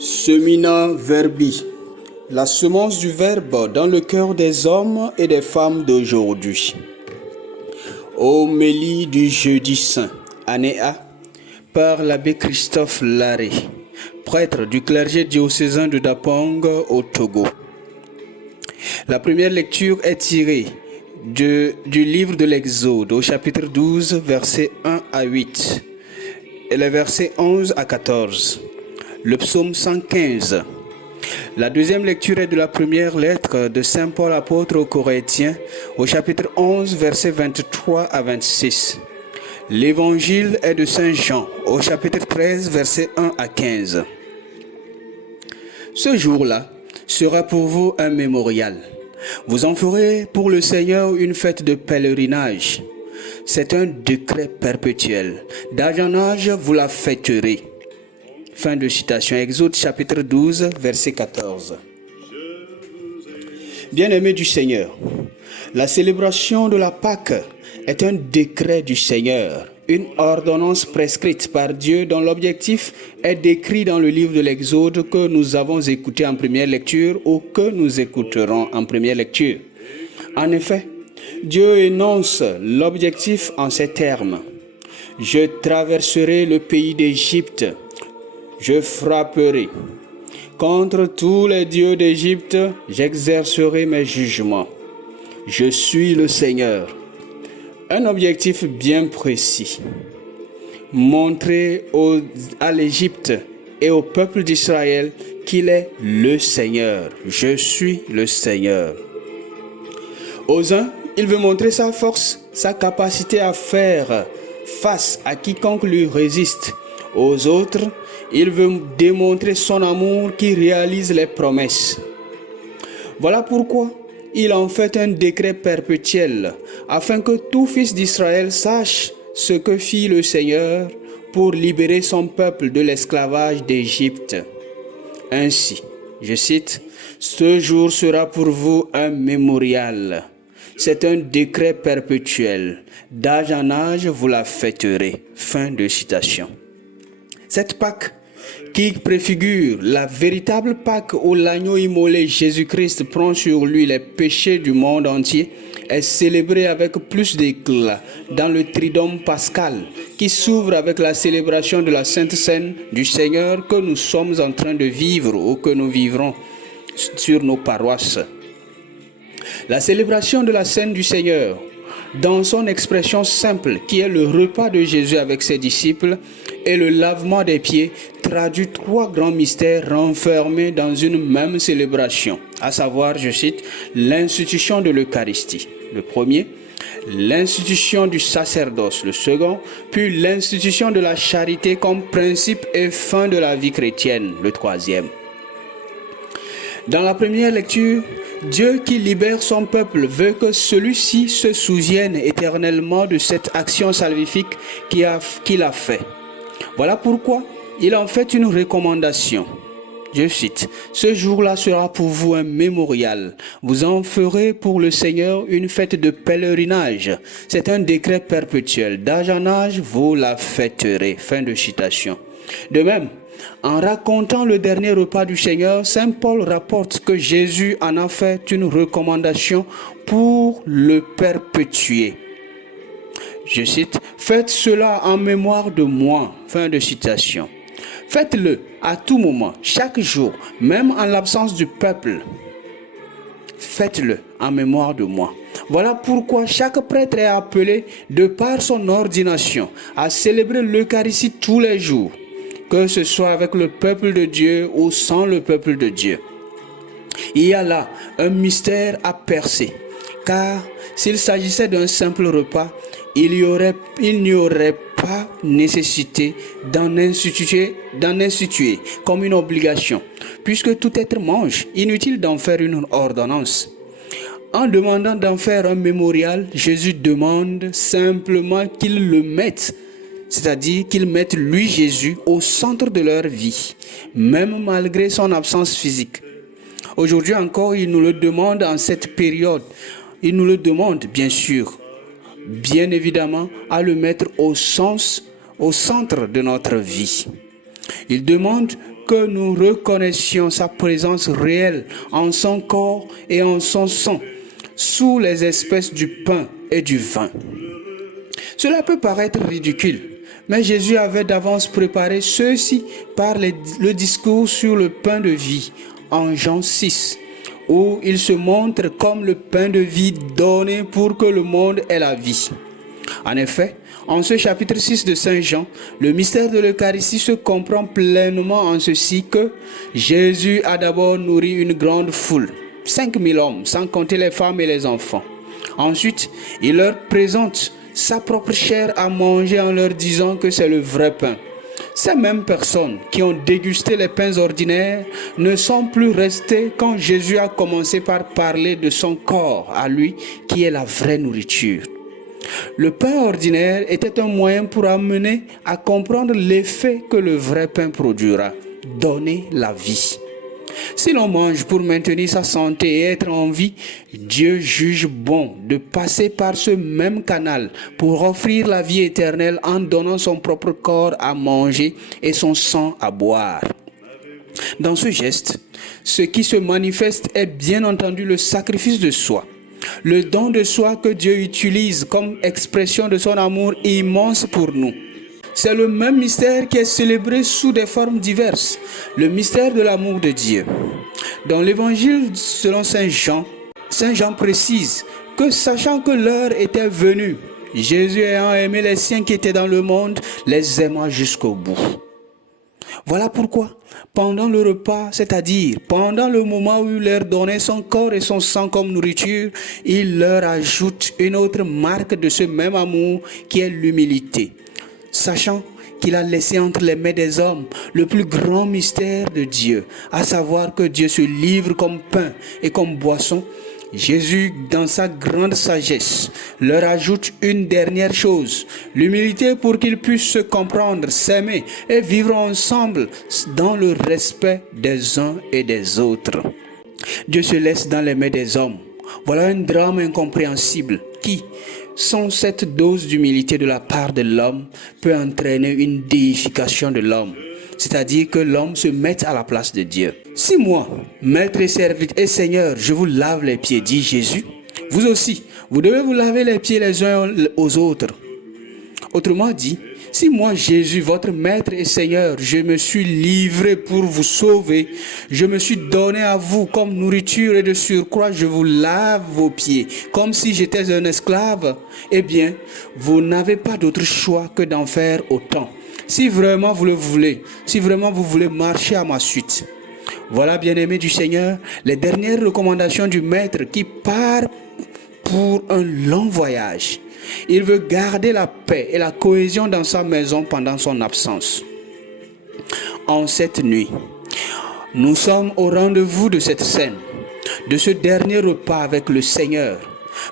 Semina Verbi, la semence du Verbe dans le cœur des hommes et des femmes d'aujourd'hui. Homélie du jeudi saint, année A, par l'abbé Christophe Larré, prêtre du clergé diocésain de Dapong au Togo. La première lecture est tirée du livre de l'Exode au chapitre 12, versets 1 à 8 et les versets 11 à 14. Le psaume 115. La deuxième lecture est de la première lettre de Saint Paul apôtre aux Corinthiens au chapitre 11, versets 23 à 26. L'évangile est de Saint Jean au chapitre 13, versets 1 à 15. Ce jour-là sera pour vous un mémorial. Vous en ferez pour le Seigneur une fête de pèlerinage. C'est un décret perpétuel. D'âge en âge, vous la fêterez. Fin de citation. Exode chapitre 12, verset 14. Bien-aimés du Seigneur, la célébration de la Pâque est un décret du Seigneur, une ordonnance prescrite par Dieu dont l'objectif est décrit dans le livre de l'Exode que nous avons écouté en première lecture ou que nous écouterons en première lecture. En effet, Dieu énonce l'objectif en ces termes. « Je traverserai le pays d'Égypte. Je frapperai. Contre tous les dieux d'Égypte, j'exercerai mes jugements. Je suis le Seigneur. » Un objectif bien précis. Montrer à l'Égypte et au peuple d'Israël qu'il est le Seigneur. Je suis le Seigneur. Aux uns, il veut montrer sa force, sa capacité à faire face à quiconque lui résiste. Aux autres, il veut démontrer son amour qui réalise les promesses. Voilà pourquoi il en fait un décret perpétuel, afin que tout fils d'Israël sache ce que fit le Seigneur pour libérer son peuple de l'esclavage d'Égypte. Ainsi, je cite, « Ce jour sera pour vous un mémorial. C'est un décret perpétuel. D'âge en âge, vous la fêterez. » Fin de citation. Cette Pâque, qui préfigure la véritable Pâque où l'agneau immolé Jésus-Christ prend sur lui les péchés du monde entier, est célébrée avec plus d'éclat dans le Triduum pascal qui s'ouvre avec la célébration de la Sainte Seine du Seigneur que nous sommes en train de vivre ou que nous vivrons sur nos paroisses. La célébration de la Seine du Seigneur, dans son expression simple qui est le repas de Jésus avec ses disciples et le lavement des pieds, traduit trois grands mystères renfermés dans une même célébration, à savoir, je cite, l'institution de l'Eucharistie, le premier, l'institution du sacerdoce, le second, puis l'institution de la charité comme principe et fin de la vie chrétienne, le troisième. Dans la première lecture, Dieu qui libère son peuple veut que celui-ci se souvienne éternellement de cette action salvifique qu'il a fait. Voilà pourquoi il en fait une recommandation. Je cite, « Ce jour-là sera pour vous un mémorial. Vous en ferez pour le Seigneur une fête de pèlerinage. C'est un décret perpétuel. D'âge en âge, vous la fêterez. » Fin de citation. De même, en racontant le dernier repas du Seigneur, Saint Paul rapporte que Jésus en a fait une recommandation pour le perpétuer. Je cite, « Faites cela en mémoire de moi. » Fin de citation. Faites-le à tout moment, chaque jour, même en l'absence du peuple. Faites-le en mémoire de moi. Voilà pourquoi chaque prêtre est appelé, de par son ordination, à célébrer l'Eucharistie tous les jours, que ce soit avec le peuple de Dieu ou sans le peuple de Dieu. Il y a là un mystère à percer, car s'il s'agissait d'un simple repas, il n'y aurait pas nécessité d'en instituer comme une obligation, puisque tout être mange, inutile d'en faire une ordonnance. En demandant d'en faire un mémorial, Jésus demande simplement qu'ils le mettent, c'est-à-dire qu'ils mettent lui, Jésus, au centre de leur vie, même malgré son absence physique. Aujourd'hui encore, il nous le demande en cette période. Il nous le demande, bien sûr, bien évidemment, à le mettre au centre de notre vie. Il demande que nous reconnaissions sa présence réelle en son corps et en son sang, sous les espèces du pain et du vin. Cela peut paraître ridicule, mais Jésus avait d'avance préparé ceci par le discours sur le pain de vie en Jean 6, où il se montre comme le pain de vie donné pour que le monde ait la vie. En effet, en ce chapitre 6 de Saint Jean, le mystère de l'Eucharistie se comprend pleinement en ceci que Jésus a d'abord nourri une grande foule, 5000 hommes, sans compter les femmes et les enfants. Ensuite, il leur présente sa propre chair à manger en leur disant que c'est le vrai pain. Ces mêmes personnes qui ont dégusté les pains ordinaires ne sont plus restées quand Jésus a commencé par parler de son corps à lui qui est la vraie nourriture. Le pain ordinaire était un moyen pour amener à comprendre l'effet que le vrai pain produira, donner la vie. Si l'on mange pour maintenir sa santé et être en vie, Dieu juge bon de passer par ce même canal pour offrir la vie éternelle en donnant son propre corps à manger et son sang à boire. Dans ce geste, ce qui se manifeste est bien entendu le sacrifice de soi. Le don de soi que Dieu utilise comme expression de son amour immense pour nous. C'est le même mystère qui est célébré sous des formes diverses, le mystère de l'amour de Dieu. Dans l'évangile selon Saint Jean précise que sachant que l'heure était venue, Jésus ayant aimé les siens qui étaient dans le monde, les aima jusqu'au bout. Voilà pourquoi, pendant le repas, c'est-à-dire pendant le moment où il leur donnait son corps et son sang comme nourriture, il leur ajoute une autre marque de ce même amour qui est l'humilité. Sachant qu'il a laissé entre les mains des hommes le plus grand mystère de Dieu, à savoir que Dieu se livre comme pain et comme boisson, Jésus, dans sa grande sagesse, leur ajoute une dernière chose, l'humilité pour qu'ils puissent se comprendre, s'aimer et vivre ensemble dans le respect des uns et des autres. Dieu se laisse dans les mains des hommes. Voilà un drame incompréhensible qui, sans cette dose d'humilité de la part de l'homme, peut entraîner une déification de l'homme. C'est-à-dire que l'homme se mette à la place de Dieu. Si moi, maître et serviteur et seigneur, je vous lave les pieds, dit Jésus, vous aussi, vous devez vous laver les pieds les uns aux autres. Autrement dit, si moi, Jésus, votre maître et seigneur, je me suis livré pour vous sauver, je me suis donné à vous comme nourriture et de surcroît, je vous lave vos pieds, comme si j'étais un esclave, eh bien, vous n'avez pas d'autre choix que d'en faire autant. Si vraiment vous le voulez, si vraiment vous voulez marcher à ma suite. Voilà, bien-aimés du Seigneur, les dernières recommandations du Maître qui part pour un long voyage. Il veut garder la paix et la cohésion dans sa maison pendant son absence. En cette nuit, nous sommes au rendez-vous de cette scène, de ce dernier repas avec le Seigneur.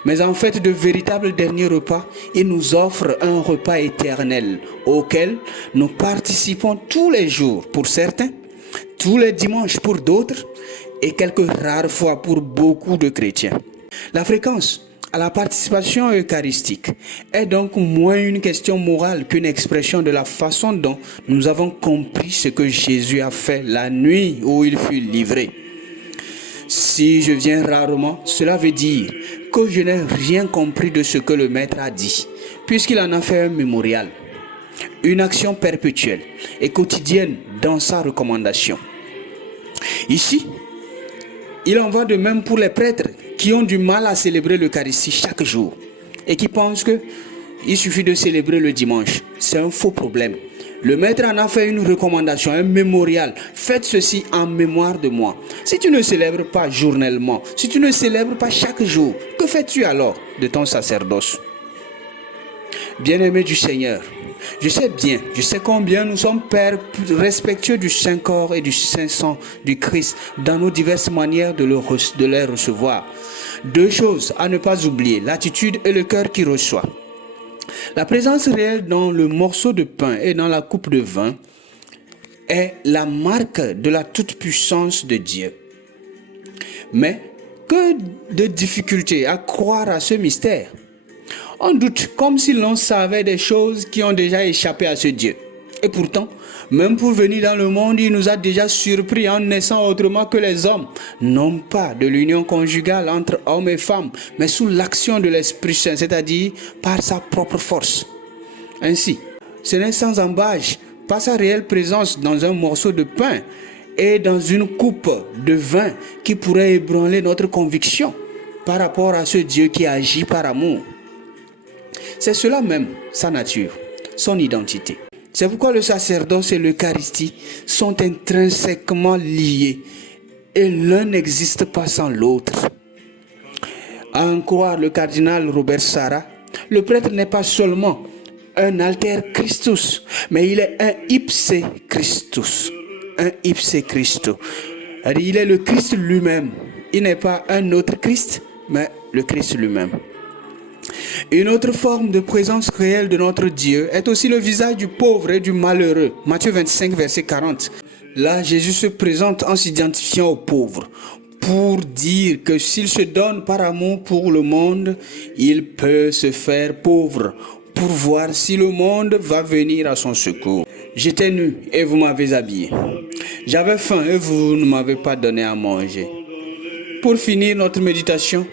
Mais en fait, de véritables derniers repas, il nous offre un repas éternel auquel nous participons tous les jours pour certains, tous les dimanches pour d'autres et quelques rares fois pour beaucoup de chrétiens. La fréquence à la participation eucharistique est donc moins une question morale qu'une expression de la façon dont nous avons compris ce que Jésus a fait la nuit où il fut livré. Si je viens rarement, cela veut dire que je n'ai rien compris de ce que le Maître a dit, puisqu'il en a fait un mémorial, une action perpétuelle et quotidienne dans sa recommandation. Ici, il en va de même pour les prêtres qui ont du mal à célébrer l'Eucharistie chaque jour et qui pensent qu'il suffit de célébrer le dimanche. C'est un faux problème. Le Maître en a fait une recommandation, un mémorial. Faites ceci en mémoire de moi. Si tu ne célèbres pas journellement, si tu ne célèbres pas chaque jour, que fais-tu alors de ton sacerdoce? Bien-aimé du Seigneur, je sais combien nous sommes respectueux du Saint-Corps et du Saint-Sang du Christ dans nos diverses manières de les recevoir. Deux choses à ne pas oublier, l'attitude et le cœur qui reçoit. La présence réelle dans le morceau de pain et dans la coupe de vin est la marque de la toute-puissance de Dieu. Mais que de difficultés à croire à ce mystère. On doute comme si l'on savait des choses qui ont déjà échappé à ce Dieu. Et pourtant, même pour venir dans le monde, il nous a déjà surpris en naissant autrement que les hommes, non pas de l'union conjugale entre hommes et femmes, mais sous l'action de l'Esprit Saint, c'est-à-dire par sa propre force. Ainsi, ce n'est sans embâche, par sa réelle présence dans un morceau de pain et dans une coupe de vin qui pourrait ébranler notre conviction par rapport à ce Dieu qui agit par amour. C'est cela même, sa nature, son identité. C'est pourquoi le sacerdoce et l'Eucharistie sont intrinsèquement liés et l'un n'existe pas sans l'autre. À en croire le cardinal Robert Sarah, le prêtre n'est pas seulement un alter Christus, mais il est un ipse Christus. Un ipse Christo. Il est le Christ lui-même. Il n'est pas un autre Christ, mais le Christ lui-même. Une autre forme de présence réelle de notre Dieu est aussi le visage du pauvre et du malheureux. Matthieu 25, verset 40. Là, Jésus se présente en s'identifiant aux pauvres pour dire que s'il se donne par amour pour le monde, il peut se faire pauvre pour voir si le monde va venir à son secours. J'étais nu et vous m'avez habillé. J'avais faim et vous ne m'avez pas donné à manger. Pour finir notre méditation,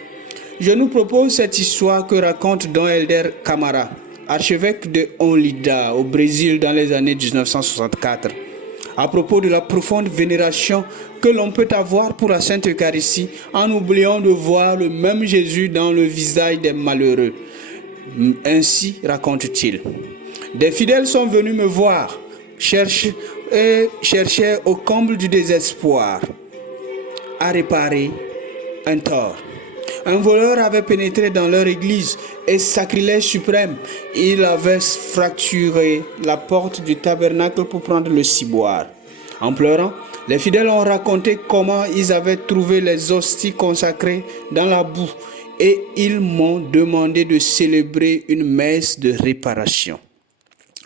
je nous propose cette histoire que raconte Dom Helder Camara, archevêque de Olinda au Brésil dans les années 1964, à propos de la profonde vénération que l'on peut avoir pour la Sainte Eucharistie en oubliant de voir le même Jésus dans le visage des malheureux. Ainsi raconte-t-il. Des fidèles sont venus me voir, cherchaient au comble du désespoir à réparer un tort. Un voleur avait pénétré dans leur église et sacrilège suprême, il avait fracturé la porte du tabernacle pour prendre le ciboire. En pleurant, les fidèles ont raconté comment ils avaient trouvé les hosties consacrées dans la boue et ils m'ont demandé de célébrer une messe de réparation.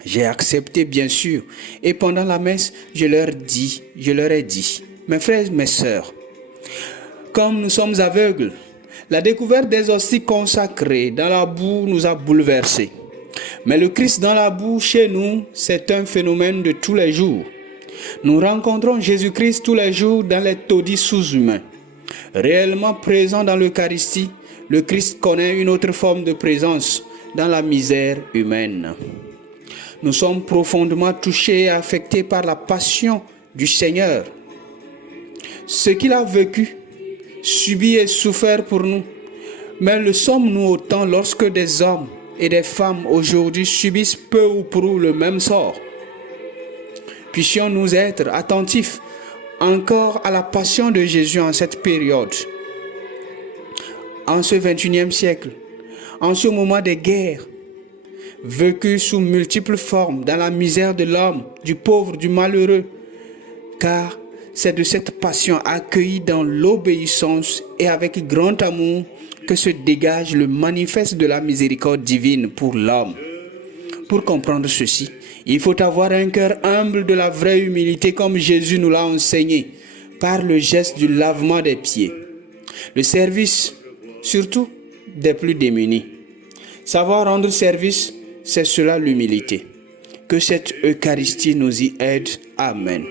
J'ai accepté bien sûr et pendant la messe, je leur ai dit, mes frères, mes sœurs, comme nous sommes aveugles, la découverte des hosties consacrées dans la boue nous a bouleversés. Mais le Christ dans la boue, chez nous, c'est un phénomène de tous les jours. Nous rencontrons Jésus-Christ tous les jours dans les taudis sous-humains. Réellement présent dans l'Eucharistie, le Christ connaît une autre forme de présence dans la misère humaine. Nous sommes profondément touchés et affectés par la passion du Seigneur. Ce qu'il a vécu, subi et souffert pour nous. Mais le sommes-nous autant lorsque des hommes et des femmes aujourd'hui subissent peu ou prou le même sort? Puissions-nous être attentifs encore à la passion de Jésus en cette période, en ce 21e siècle, en ce moment des guerres, vécues sous multiples formes dans la misère de l'homme, du pauvre, du malheureux, car c'est de cette passion accueillie dans l'obéissance et avec grand amour que se dégage le manifeste de la miséricorde divine pour l'homme. Pour comprendre ceci, il faut avoir un cœur humble de la vraie humilité comme Jésus nous l'a enseigné par le geste du lavement des pieds. Le service, surtout des plus démunis. Savoir rendre service, c'est cela l'humilité. Que cette Eucharistie nous y aide. Amen.